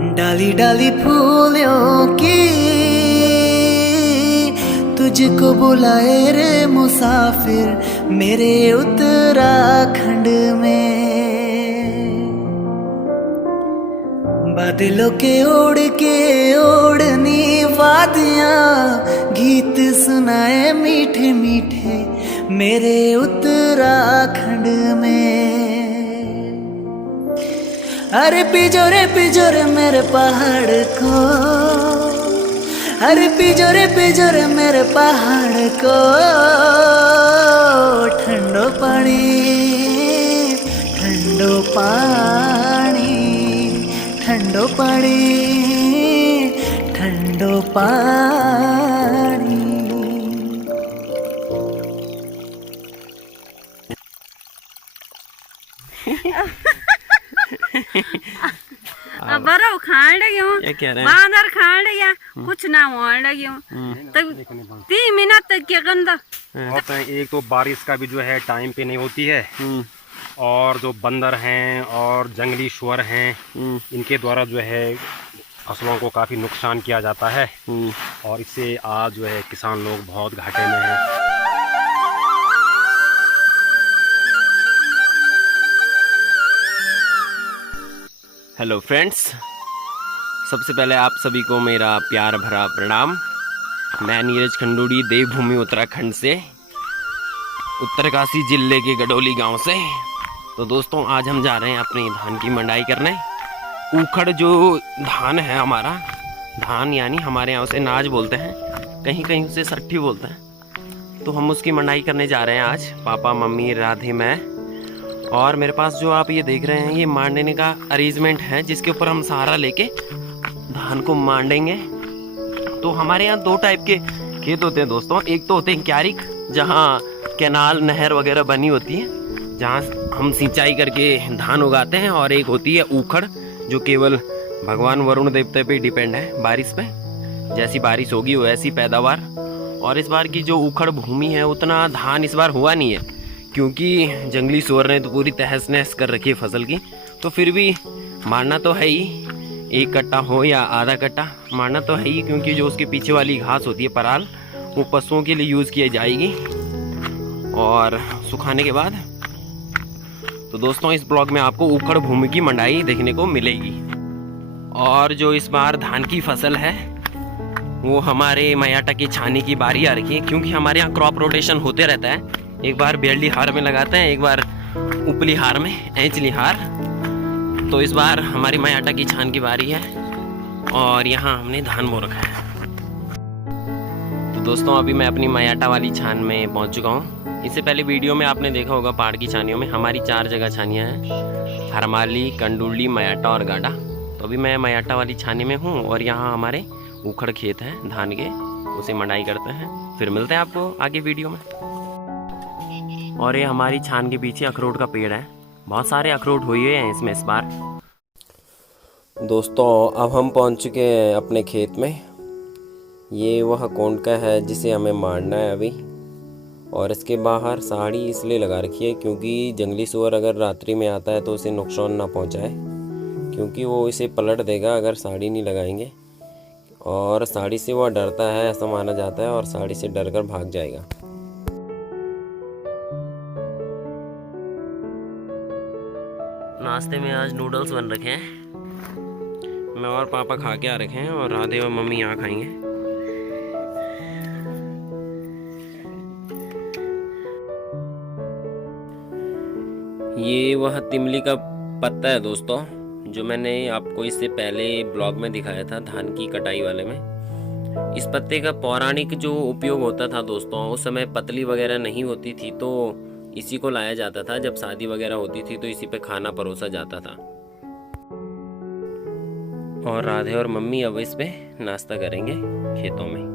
डाली डाली फूलों की तुझको बुलाए रे मुसाफिर मेरे उत्तराखंड में। बादलों के ओढ़ के ओढ़नी वादियाँ गीत सुनाए मीठे मीठे मेरे उत्तराखंड में। अरे पिजोरे मेरे पहाड़ को, अरे पिजोरे मेरे पहाड़ को ठंडो पानी ठंडो पानी ठंडो पानी ठंडो पानी। बरो खाण लग्यो बांदर खाण लग्या कुछ ना होने लग्यो तो 3 मिनट तक क्या गंदा होता है। एक तो बारिश का भी जो है टाइम पे नहीं होती है और जो बंदर हैं और जंगली सुअर हैं इनके द्वारा जो है फसलों को काफ़ी नुकसान किया जाता है और इससे आज जो है किसान लोग बहुत घाटे में हैं। हेलो फ्रेंड्स, सबसे पहले आप सभी को मेरा प्यार भरा प्रणाम। मैं नीरज खंडूड़ी देवभूमि उत्तराखंड से, उत्तरकाशी जिले के गडोली गांव से। तो दोस्तों आज हम जा रहे हैं अपनी धान की मंडाई करने। ऊखड़ जो धान है हमारा, धान यानी हमारे यहाँ उसे नाज बोलते हैं, कहीं कहीं उसे सट्ठी बोलते हैं। तो हम उसकी मंडाई करने जा रहे हैं आज, पापा मम्मी राधे मैं। और मेरे पास जो आप ये देख रहे हैं ये मांडने का अरेंजमेंट है जिसके ऊपर हम सहारा लेके धान को मांडेंगे। तो हमारे यहाँ 2 टाइप के खेत होते हैं दोस्तों। एक तो होते हैं क्यारिक जहाँ कैनाल नहर वगैरह बनी होती है जहाँ हम सिंचाई करके धान उगाते हैं, और एक होती है ऊखड़ जो केवल भगवान वरुण देवता पे डिपेंड है, बारिश पे। जैसी बारिश होगी वैसी पैदावार। और इस बार की जो ऊखड़ भूमि है उतना धान इस बार हुआ नहीं है क्योंकि जंगली सुअर ने तो पूरी तहस नहस कर रखी है फसल की। तो फिर भी मारना तो है ही, 1 कट्टा हो या आधा कट्टा मारना तो है ही, क्योंकि जो उसके पीछे वाली घास होती है पराल वो पशुओं के लिए यूज़ की जाएगी और सुखाने के बाद। तो दोस्तों इस ब्लॉग में आपको ऊखड़ भूमि की मंडाई देखने को मिलेगी। और जो इस बार धान की फसल है वो हमारे मयाटा की छानी की बारी आ रखी है, क्योंकि हमारे यहाँ क्रॉप रोटेशन होते रहता है। एक बार बेलडी हार में लगाते हैं, एक बार उपली हार में, ऐंचली हार। तो इस बार हमारी मयाटा की छान की बारी है और यहाँ हमने धान बो रखा है। तो दोस्तों अभी मैं अपनी मयाटा वाली छान में पहुँच चुका हूँ। इससे पहले वीडियो में आपने देखा होगा पहाड़ की छानियों में हमारी 4 जगह छानियाँ हैं, हरमाली, कंडुली, मयाटा और गाडा। तो अभी मैं मयाटा वाली छानी में हूँ और यहाँ हमारे ऊखड़ खेत हैं धान के, उसे मंडाई करते हैं। फिर मिलते हैं आपको आगे वीडियो में। और ये हमारी छान के पीछे अखरोट का पेड़ है, बहुत सारे अखरोट हुए हैं इसमें इस बार। दोस्तों अब हम पहुंच चुके हैं अपने खेत में। ये वह कोंड का है जिसे हमें मारना है अभी। और इसके बाहर साड़ी इसलिए लगा रखी है क्योंकि जंगली सुअर अगर रात्रि में आता है तो उसे नुकसान ना पहुंचाए, क्योंकि वो इसे पलट देगा अगर साड़ी नहीं लगाएंगे। और साड़ी से वह डरता है ऐसा माना जाता है और साड़ी से डरकर भाग जाएगा। नाश्ते में आज नूडल्स बन रखे हैं, मैं और पापा खा के आ रखे हैं और राधे और मम्मी यहाँ खाएंगे। ये वह तिमली का पत्ता है दोस्तों जो मैंने आपको इससे पहले ब्लॉग में दिखाया था धान की कटाई वाले में। इस पत्ते का पौराणिक जो उपयोग होता था दोस्तों, उस समय पतली वगैरह नहीं होती थी तो इसी को लाया जाता था। जब शादी वगैरह होती थी तो इसी पे खाना परोसा जाता था। और राधे और मम्मी अब इस पे नाश्ता करेंगे खेतों में।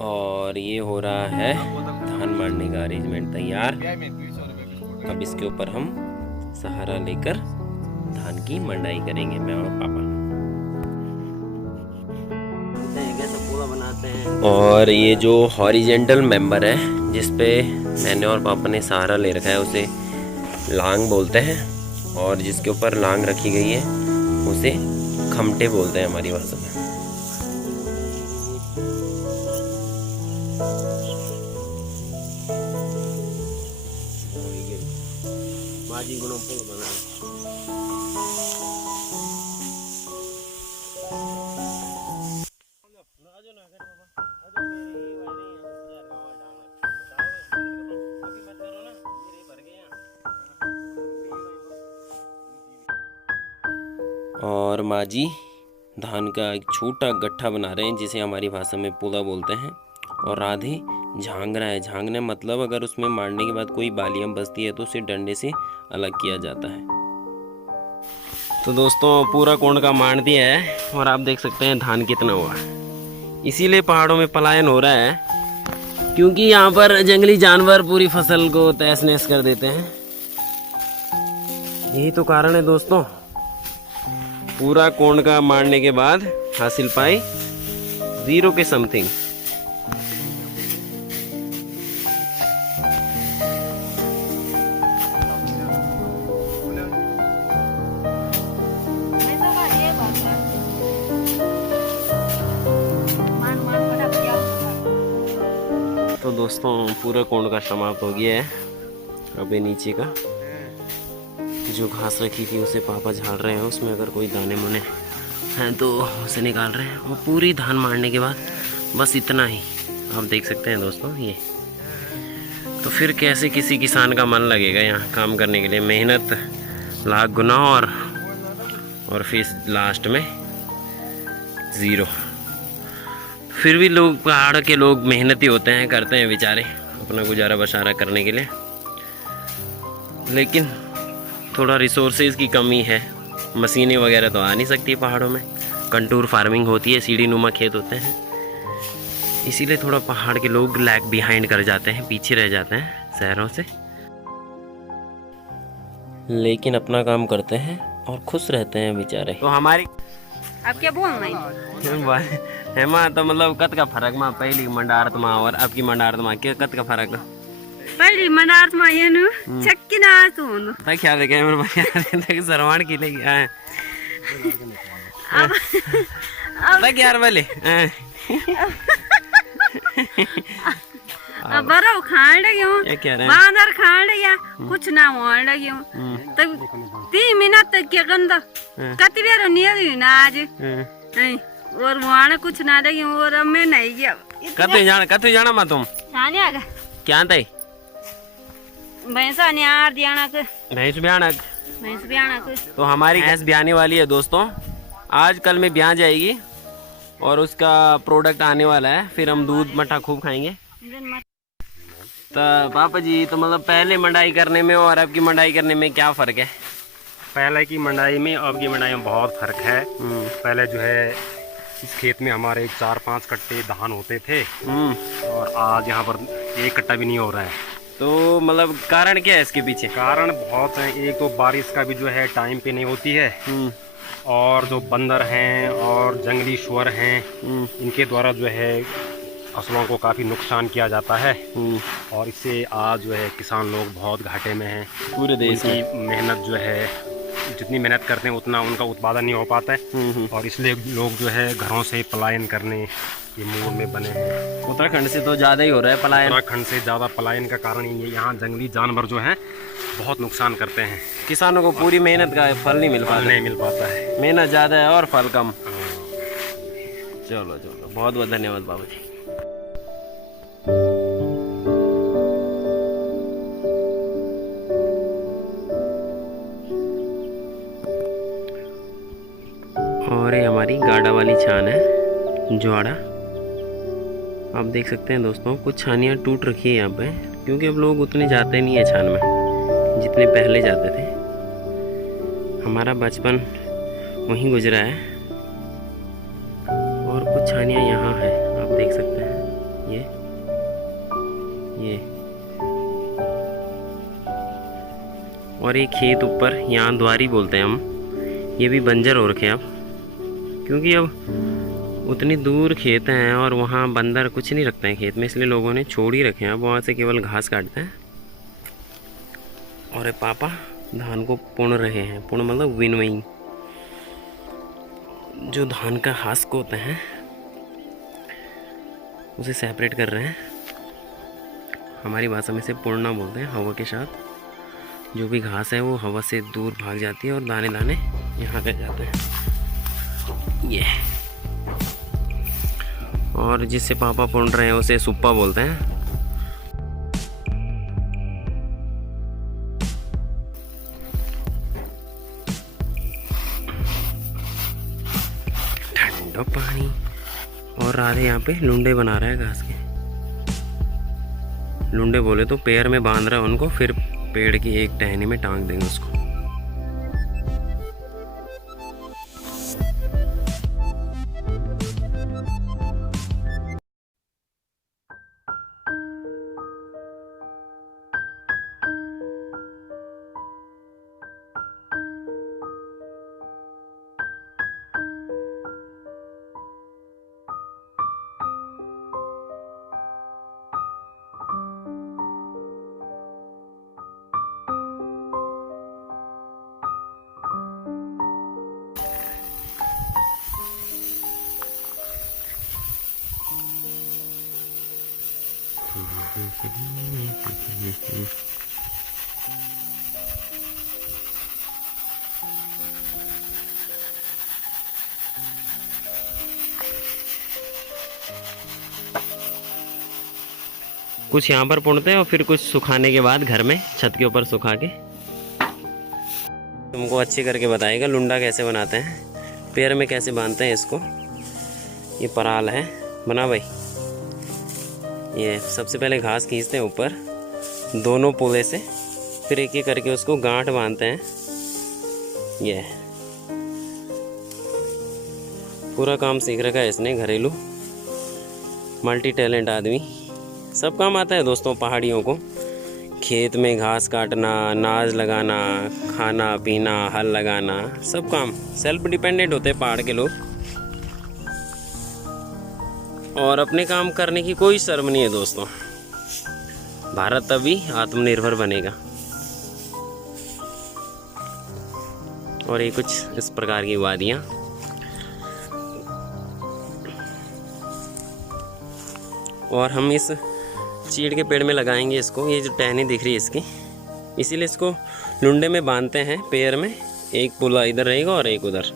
और ये हो रहा है धान मारने का अरेंजमेंट तैयार। अब इसके ऊपर हम सहारा लेकर धान की मंडाई करेंगे, मैं और पापा। कैसे पूरा बनाते हैं और ये जो हॉरिजेंटल मेंबर है जिस पे मैंने और पापा ने सहारा ले रखा है उसे लांग बोलते हैं, और जिसके ऊपर लांग रखी गई है उसे खमटे बोलते हैं हमारी भाषा में। और माँ जी धान का एक छोटा गट्ठा बना रहे हैं जिसे हमारी भाषा में पुला बोलते हैं, और राधे झांग रहा है। झांगने मतलब अगर उसमें मारने के बाद कोई बालियाँ बचती है तो उसे डंडे से अलग किया जाता है। तो दोस्तों पूरा कोण का मार दिया है और आप देख सकते हैं धान कितना हुआ। इसीलिए पहाड़ों में पलायन हो रहा है क्योंकि यहाँ पर जंगली जानवर पूरी फसल को तहस नहस कर देते हैं। यही तो कारण है दोस्तों। पूरा कोण का मारने के बाद हासिल पाई 0 के समथिंग। तो दोस्तों पूरा कोण का समाप्त हो गया है। अब ये नीचे का जो घास रखी थी उसे पापा झाड़ रहे हैं, उसमें अगर कोई दाने मुने हैं तो उसे निकाल रहे हैं। और पूरी धान मारने के बाद बस इतना ही आप देख सकते हैं दोस्तों। ये तो फिर कैसे किसी किसान का मन लगेगा यहाँ काम करने के लिए। मेहनत लाख गुना और फिर लास्ट में 0। फिर भी लोग पहाड़ के लोग मेहनती होते हैं, करते हैं बेचारे अपना गुजारा बसारा करने के लिए, लेकिन थोड़ा रिसोर्सेज की कमी है। मशीनें वगैरह तो आ नहीं सकती पहाड़ों में, कंटूर फार्मिंग होती है, सीढ़ी नुमा खेत होते हैं, इसीलिए थोड़ा पहाड़ के लोग लैग बिहाइंड कर जाते हैं, पीछे रह जाते हैं शहरों से। लेकिन अपना काम करते हैं और खुश रहते हैं बेचारे। तो हमारी अब क्या बोलना है माँ, तो मतलब कत का फर्क माँ पहली मंडारत माँ और अब की मंडारत माँ क्या कत का फर्क है? पहली मंडारत माँ ये नु चक्की ना तो नु तक क्या देखे मेरे भाई तक सरवान की लेगी हैं तक यार वाले अब बरो खाने लगी हूँ, बांदर खाने लगी कुछ ना होने लगी हूँ। तब 3 मिनट तक क्या गंदा कति बेर नहीं ना आज और वहाँ कुछ ना लगी हूँ और अब मैं नहीं गया। कतु जाना माँ तुम जाने आगा क्या तय भैंसा नियार दियाना के भैंस ब्याना के तो हमारी भैंस ब्याने वाली है दोस्तों। आज कल में ब्याह जाएगी और उसका प्रोडक्ट आने वाला है, फिर हम दूध मट्ठा खूब खाएंगे। तो पापा जी तो मतलब पहले मंडाई करने में और अब की मंडाई करने में क्या फ़र्क है? पहले की मंडाई में अब की मंडाई में बहुत फ़र्क है। पहले जो है इस खेत में हमारे 4-5 कट्टे धान होते थे और आज यहाँ पर 1 कट्टा भी नहीं हो रहा है। तो मतलब कारण क्या है इसके पीछे? कारण बहुत है। एक तो बारिश का भी जो है टाइम पे नहीं होती है, और जो बंदर हैं और जंगली सुअर हैं इनके द्वारा जो है फसलों को काफ़ी नुकसान किया जाता है, और इससे आज जो है किसान लोग बहुत घाटे में हैं। पूरे देश की मेहनत जो है जितनी मेहनत करते हैं उतना उनका उत्पादन नहीं हो पाता है, और इसलिए लोग जो है घरों से पलायन करने के मूड में बने हैं। उत्तराखंड से तो ज़्यादा ही हो रहा है पलायन। उत्तराखंड से ज़्यादा पलायन का कारण ये यहाँ जंगली जानवर जो हैं बहुत नुकसान करते हैं। किसानों को पूरी मेहनत का फल नहीं मिल पाता है। मेहनत ज़्यादा है और फल कम। चलो बहुत बहुत धन्यवाद बाबू जी। और ये हमारी गाड़ा वाली छान है ज्वाड़ा। आप देख सकते हैं दोस्तों कुछ छानियाँ टूट रखी है यहाँ पे, क्योंकि अब लोग उतने जाते नहीं है छान में जितने पहले जाते थे। हमारा बचपन वहीं गुजरा है। और कुछ छानियाँ यहाँ है, आप देख सकते हैं ये और एक खेत ऊपर यहाँ द्वारी बोलते हैं हम, ये भी बंजर हो रखे हैं अब, क्योंकि अब उतनी दूर खेत हैं और वहाँ बंदर कुछ नहीं रखते हैं खेत में, इसलिए लोगों ने छोड़ ही रखे हैं। अब वहाँ से केवल घास काटते हैं। और पापा धान को पुन रहे हैं। पुन मतलब विनोइंग। जो धान का हुस्क होता है उसे सेपरेट कर रहे हैं। हमारी भाषा में से पुड़ना बोलते हैं। हवा के साथ जो भी घास है वो हवा से दूर भाग जाती है और दाने दाने यहाँ रह जाते हैं। ये और जिससे पापा पुन रहे हैं उसे सुप्पा बोलते हैं। ठंडा पानी। और राधे यहाँ पे लुंडे बना रहा है घास के। लुंडे बोले तो पैर में बांध रहा है उनको, फिर पेड़ की एक टहनी में टांग देंगे उसको। कुछ यहाँ पर पुड़ते हैं और फिर कुछ सुखाने के बाद घर में छत के ऊपर सुखा के तुमको अच्छी करके बताएगा लुंडा कैसे बनाते हैं, पैर में कैसे बांधते हैं इसको। ये पराल है बना भाई। ये सबसे पहले घास खींचते हैं ऊपर दोनों पोले से, फिर एक एक करके उसको गांठ बांधते हैं। ये पूरा काम सीख रखा है इसने, घरेलू मल्टी टैलेंट आदमी। सब काम आता है दोस्तों पहाड़ियों को। खेत में घास काटना, नाज लगाना, खाना पीना, हल लगाना, सब काम सेल्फ डिपेंडेंट होते हैं पहाड़ के लोग। और अपने काम करने की कोई शर्म नहीं है दोस्तों। भारत तभी आत्मनिर्भर बनेगा। और ये कुछ इस प्रकार की वादियाँ। और हम इस चीड़ के पेड़ में लगाएंगे इसको। ये जो टहनी दिख रही है इसकी, इसीलिए इसको लुंडे में बांधते हैं पैर में। एक पुला इधर रहेगा और एक उधर।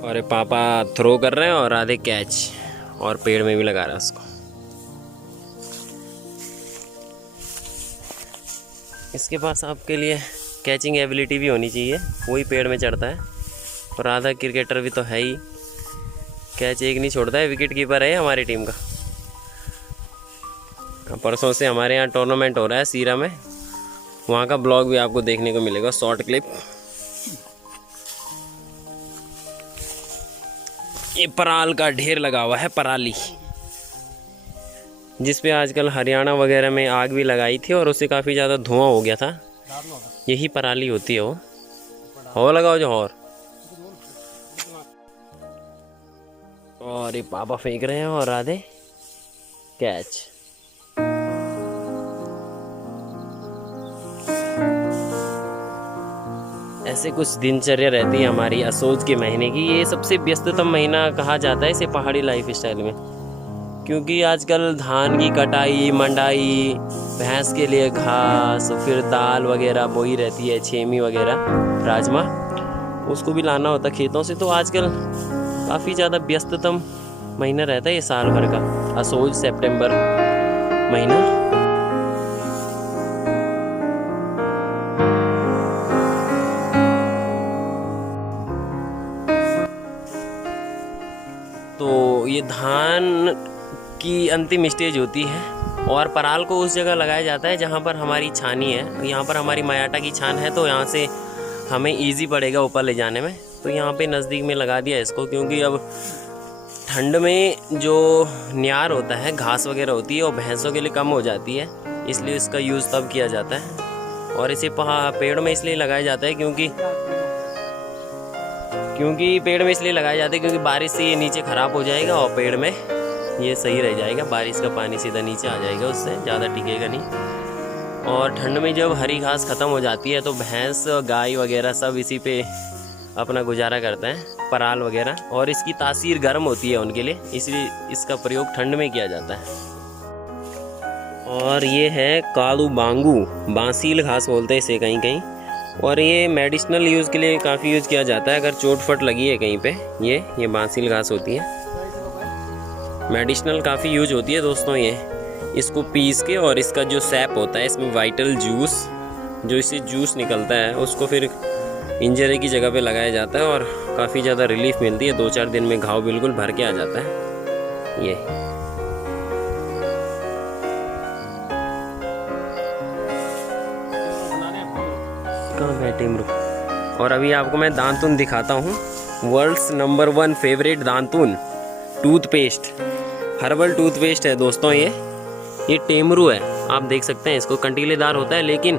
और ये पापा थ्रो कर रहे हैं और आधे कैच, और पेड़ में भी लगा रहा है उसको। इसके पास आपके लिए कैचिंग एबिलिटी भी होनी चाहिए, वही पेड़ में चढ़ता है। और आधा क्रिकेटर भी तो है ही, कैच एक नहीं छोड़ता है। विकेट कीपर है हमारी टीम का। परसों से हमारे यहाँ टूर्नामेंट हो रहा है सीरा में, वहाँ का ब्लॉग भी आपको देखने को मिलेगा, शॉर्ट क्लिप। ये पराल का ढेर लगा हुआ है, पराली, जिस पे आजकल हरियाणा वगैरह में आग भी लगाई थी और उससे काफ़ी ज़्यादा धुआं हो गया था। यही पराली होती है वो। हो लगाओ जो और ये पापा फेंक रहे हैं और आधे कैच। ऐसे कुछ दिनचर्या रहती है हमारी असोज के महीने की। ये सबसे व्यस्ततम महीना कहा जाता है इसे पहाड़ी लाइफ स्टाइल में, क्योंकि आजकल धान की कटाई, मंडाई, भैंस के लिए घास, फिर दाल वगैरह बोई रहती है, छेमी वगैरह, राजमा, उसको भी लाना होता खेतों से। तो आजकल काफ़ी ज़्यादा व्यस्ततम महीना रहता है ये साल भर का, असोज सितंबर महीना। तो ये धान की अंतिम स्टेज होती है और पराल को उस जगह लगाया जाता है जहाँ पर हमारी छानी है। यहाँ पर हमारी मयाटा की छान है, तो यहाँ से हमें इजी पड़ेगा ऊपर ले जाने में। तो यहाँ पे नज़दीक में लगा दिया इसको, क्योंकि अब ठंड में जो न्यार होता है, घास वगैरह होती है, वो भैंसों के लिए कम हो जाती है, इसलिए इसका यूज़ तब किया जाता है। और इसे पेड़ में इसलिए लगाया जाता है क्योंकि क्योंकि पेड़ में इसलिए लगाए जाते हैं क्योंकि बारिश से ये नीचे ख़राब हो जाएगा और पेड़ में ये सही रह जाएगा, बारिश का पानी सीधा नीचे आ जाएगा, उससे ज़्यादा टिकेगा नहीं। और ठंड में जब हरी घास ख़त्म हो जाती है तो भैंस गाय वगैरह सब इसी पे अपना गुजारा करते हैं, पराल वगैरह, और इसकी तासीर गर्म होती है उनके लिए, इसलिए इसका प्रयोग ठंड में किया जाता है। और ये है कालू बांगू, बांसील घास बोलते हैं इसे कहीं कहीं, और ये मेडिसिनल यूज़ के लिए काफ़ी यूज़ किया जाता है। अगर चोट फट लगी है कहीं पे, ये बांसील घास होती है, मेडिसिनल काफ़ी यूज होती है दोस्तों। ये इसको पीस के और इसका जो सैप होता है, इसमें वाइटल जूस, जो इससे जूस निकलता है, उसको फिर इंजरी की जगह पे लगाया जाता है और काफ़ी ज़्यादा रिलीफ मिलती है। 2-4 दिन में घाव बिल्कुल भर के आ जाता है। ये कहाँ गए टेमरू। और अभी आपको मैं दांतुन दिखाता हूँ, वर्ल्ड्स नंबर 1 फेवरेट दांतुन टूथपेस्ट, हर्बल टूथपेस्ट है दोस्तों। ये टेमरू है, आप देख सकते हैं, इसको कंटीलेदार होता है, लेकिन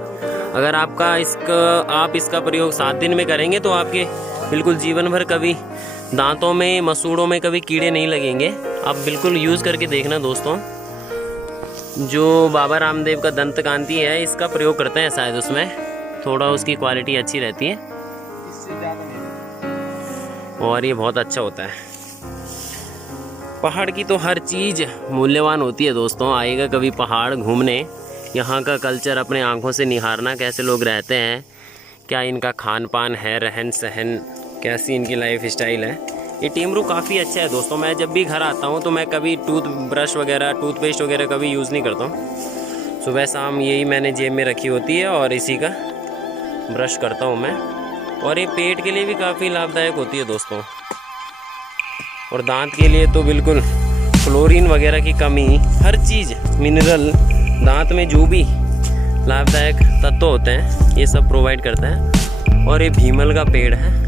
अगर आप इसका प्रयोग 7 दिन में करेंगे तो आपके बिल्कुल जीवन भर कभी दांतों में, मसूड़ों में कभी कीड़े नहीं लगेंगे। आप बिल्कुल यूज़ करके देखना दोस्तों। जो बाबा रामदेव का दंत कांति है, इसका प्रयोग करते हैं शायद, उसमें थोड़ा उसकी क्वालिटी अच्छी रहती है और ये बहुत अच्छा होता है। पहाड़ की तो हर चीज़ मूल्यवान होती है दोस्तों। आएगा कभी पहाड़ घूमने, यहाँ का कल्चर अपने आंखों से निहारना, कैसे लोग रहते हैं, क्या इनका खान पान है, रहन सहन, कैसी इनकी लाइफ स्टाइल है। ये टेमरू काफ़ी अच्छा है दोस्तों। मैं जब भी घर आता हूँ तो मैं कभी टूथब्रश वगैरह, टूथपेस्ट वगैरह कभी यूज़ नहीं करता हूँ। सुबह शाम यही मैंने जेब में रखी होती है और इसी का ब्रश करता हूँ मैं। और ये पेट के लिए भी काफ़ी लाभदायक होती है दोस्तों। और दांत के लिए तो बिल्कुल क्लोरीन वगैरह की कमी, हर चीज़ मिनरल, दांत में जो भी लाभदायक तत्व होते हैं ये सब प्रोवाइड करता है। और ये भीमल का पेड़ है,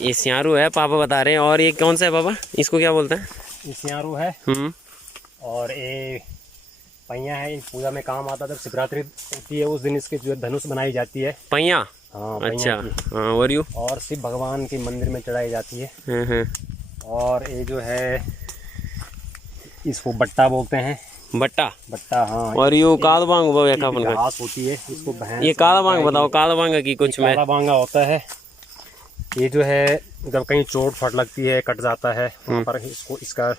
ये स्यारू है पापा बता रहे हैं। और ये कौन सा है पापा, इसको क्या बोलते हैं? ये स्यारू है। और ये पैया है, पूजा में काम आता है। जब शिवरात्रि होती है उस दिन इसके जो धनुष बनाई जाती है। पैया, हाँ अच्छा, हाँ। और यू, और शिव भगवान के मंदिर में चढ़ाई जाती है। और ये जो है इसको बट्टा बोलते हैं, बट्टा, हाँ। और यो कालबांग घास होती है, इसको भैंस, ये कालबांग बताओ, कालबांग की कुछ में कालाबांगा होता है। ये जो है जब कहीं चोट फट लगती है, कट जाता है, वहाँ पर इसका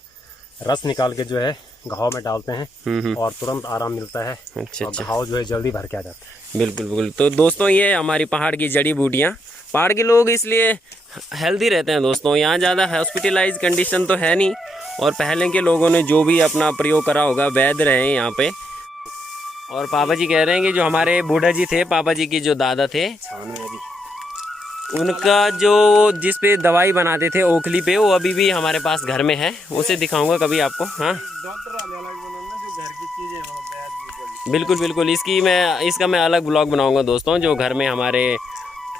रस निकाल के जो है घाव में डालते हैं और तुरंत आराम मिलता है। अच्छा, और घाव जो है जल्दी भर के आ जाता है। बिल्कुल बिल्कुल। तो दोस्तों ये हमारी पहाड़ की जड़ी बूटियाँ, पहाड़ के लोग इसलिए हेल्दी रहते हैं दोस्तों। यहाँ ज़्यादा हॉस्पिटलाइज कंडीशन तो है नहीं, और पहले के लोगों ने जो भी अपना प्रयोग करा होगा, वैद्य रहे यहाँ पे। और पापा जी कह रहे हैं कि जो हमारे बूढ़ा जी थे, पापा जी की जो दादा थे, उनका जो जिस पे दवाई बनाते थे ओखली पे, वो अभी भी हमारे पास घर में है। उसे दिखाऊंगा कभी आपको। हाँ बिल्कुल बिल्कुल, इसका मैं अलग ब्लॉग बनाऊंगा दोस्तों। जो घर में हमारे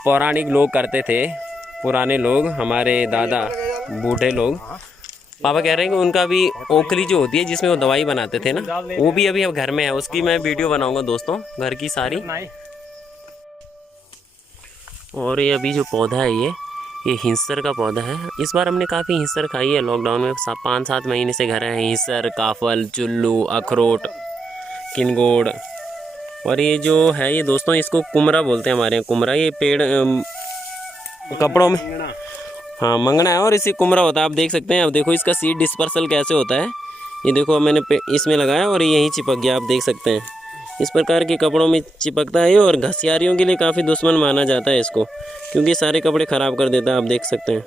पौराणिक लोग करते थे, पुराने लोग, हमारे दादा बूढ़े लोग, पापा कह रहे हैं कि उनका भी ओखली जो होती है जिसमें वो दवाई बनाते थे ना, वो भी अभी अब घर में है। उसकी मैं वीडियो बनाऊंगा दोस्तों, घर की सारी। और ये अभी जो पौधा है ये हिंसर का पौधा है। इस बार हमने काफ़ी हिंसर खाई है लॉकडाउन में। 5-7 महीने से घर है। हिंसर, काफल, चुल्लू, अखरोट, किनगोड़। और ये जो है ये दोस्तों, इसको कुमरा बोलते हैं हमारे यहाँ, कुमरा। ये पेड़ कपड़ों में, हाँ मंगना है, और इसी कुमरा होता है। आप देख सकते हैं। अब देखो इसका सीड डिस्पर्सल कैसे होता है। ये देखो मैंने इसमें लगाया और यहीं चिपक गया, आप देख सकते हैं। इस प्रकार के कपड़ों में चिपकता है। और घसियारियों के लिए काफ़ी दुश्मन माना जाता है इसको, क्योंकि सारे कपड़े ख़राब कर देता है। आप देख सकते हैं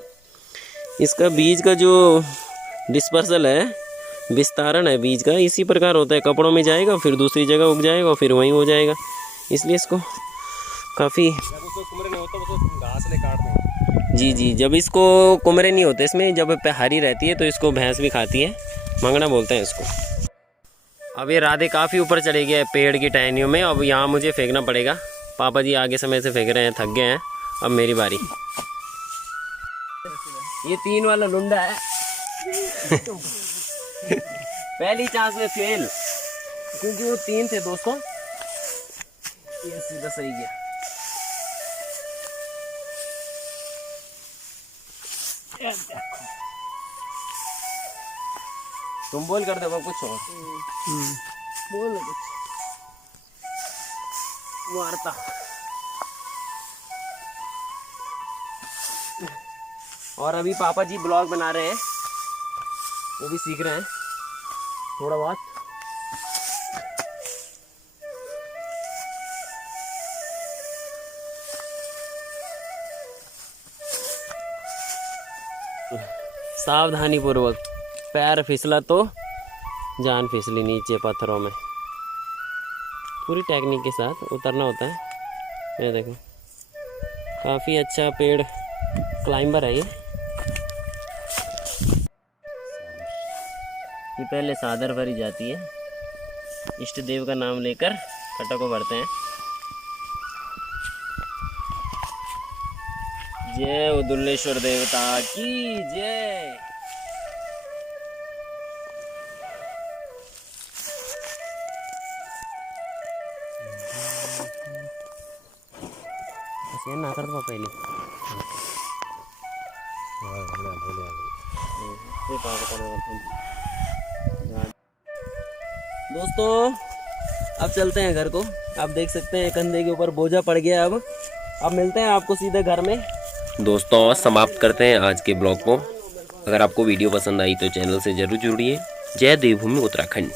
इसका बीज का जो डिस्पर्सल है, विस्तारण है बीज का, इसी प्रकार होता है। कपड़ों में जाएगा, फिर दूसरी जगह उग जाएगा, फिर वहीं हो जाएगा। इसलिए इसको काफ़ी जी, जब इसको कुमरे नहीं होते इसमें, जब हरी रहती है तो इसको भैंस भी खाती है। मंगना बोलते हैं इसको। अब ये राधे काफ़ी ऊपर चले गए पेड़ की टहनियों में। अब यहाँ मुझे फेंकना पड़ेगा। पापा जी आगे समय से फेंक रहे हैं, थक गए हैं। अब मेरी बारी। ये 3 वाला लुंडा है। पहली चांस में फेल, क्योंकि वो 3 थे दोस्तों। ये सीधा सही गया। तुम बोल कर दो कुछ और। बोल कुछ वार्ता। और अभी पापा जी ब्लॉग बना रहे हैं, वो भी सीख रहे हैं थोड़ा बहुत। सावधानी पूर्वक, पैर फिसला तो जान फिसली नीचे पत्थरों में। पूरी टेक्निक के साथ उतरना होता है। ये देखो काफ़ी अच्छा पेड़ क्लाइंबर है ये पहले सादर भरी जाती है, इष्ट देव का नाम लेकर कटा को भरते हैं। जय उदुल्लेश्वर देवता की जय। ऐसे ना कर दो पहले। दोस्तों अब चलते हैं घर को। आप देख सकते हैं कंधे के ऊपर बोझा पड़ गया। अब मिलते हैं आपको सीधे घर में। दोस्तों समाप्त करते हैं आज के ब्लॉग को। अगर आपको वीडियो पसंद आई तो चैनल से जरूर जुड़िए। जय देवभूमि उत्तराखंड।